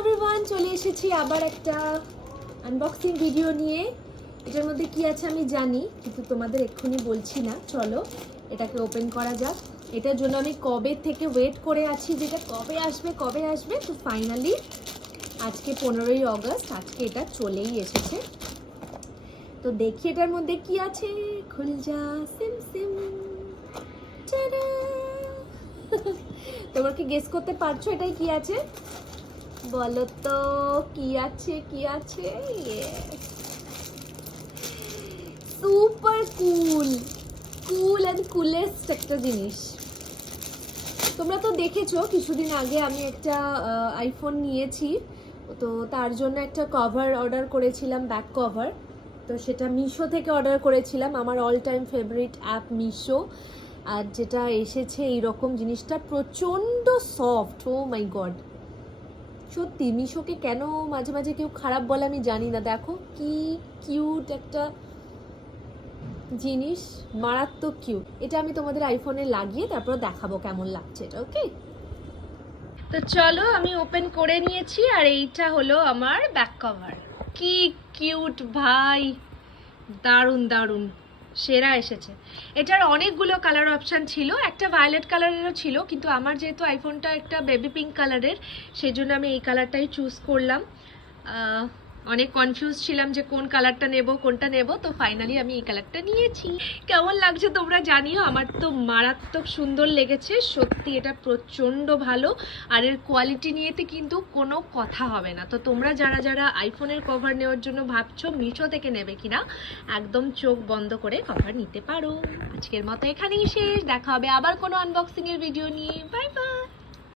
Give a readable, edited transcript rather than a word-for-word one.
Everyone, চলে এসেছি আবার একটা আনবক্সিং ভিডিও নিয়ে। এটার মধ্যে কি আছে আমি জানি, কিন্তু তোমাদের এক্ষুনি বলছি না। চলো এটাকে ওপেন করা যাক। এটার জন্য আমি কবে থেকে ওয়েট করে আছি, যেটা কবে আসবে। তো ফাইনালি আজকে 15ই অগস্ট, আজকে এটা চলেই এসেছে। তো দেখি এটার মধ্যে কি আছে। খুল যা সিম সিম। তোমরা কি গেস করতে পারছো এটাই কি আছে? বলো তো কি আছে সুপার কুল এন্ড কুলেস্ট একটা জিনিস। তোমরা তো দেখেছো কিছুদিন আগে আমি একটা আইফোন নিয়েছি, তো তার জন্য একটা কভার অর্ডার করেছিলাম, ব্যাক কভার। তো সেটা মিশো থেকে অর্ডার করেছিলাম, আমার all time favourite app Meesho. আর যেটা এসেছে এইরকম, জিনিসটা প্রচণ্ড সফট। ও মাই গড, সত্যি মিশোকে কেন মাঝে মাঝে কেউ খারাপ বলে আমি জানি না। দেখো কি কিউট একটা জিনিস, মারাত্মক কিউট। এটা আমি তোমাদের আইফোনে লাগিয়ে তারপর দেখাবো কেমন লাগছে এটা। ওকে, তো চলো আমি ওপেন করে নিয়েছি, আর এইটা হলো আমার ব্যাক কভার। কি কিউট ভাই, দারুণ দারুণ, সেরা এসেছে। এটার অনেকগুলো কালার অপশান ছিল, একটা ভায়োলেট কালারেরও ছিল, কিন্তু আমার যেহেতু আইফোনটা একটা বেবি পিঙ্ক কালারের, সেই জন্য আমি এই কালারটাই চুজ করলাম। অনেক কনফিউজ ছিলাম যে কোন কালারটা নেব কোনটা নেব, তো ফাইনালি আমি এই কালারটা নিয়েছি। কেমন লাগছে তোমরা জানিও, আমার তো মারাত্মক সুন্দর লেগেছে সত্যি। এটা প্রচণ্ড ভালো, আর এর কোয়ালিটি নিয়েতে কিন্তু কোনো কথা হবে না। তো তোমরা যারা যারা আইফোনের কভার নেওয়ার জন্য ভাবছো মিশো থেকে নেবে কিনা, একদম চোখ বন্ধ করে কভার নিতে পারো। আজকের মতো এখানেই শেষ, দেখা হবে আবার কোনো আনবক্সিংয়ের ভিডিও নিয়ে। Bye bye.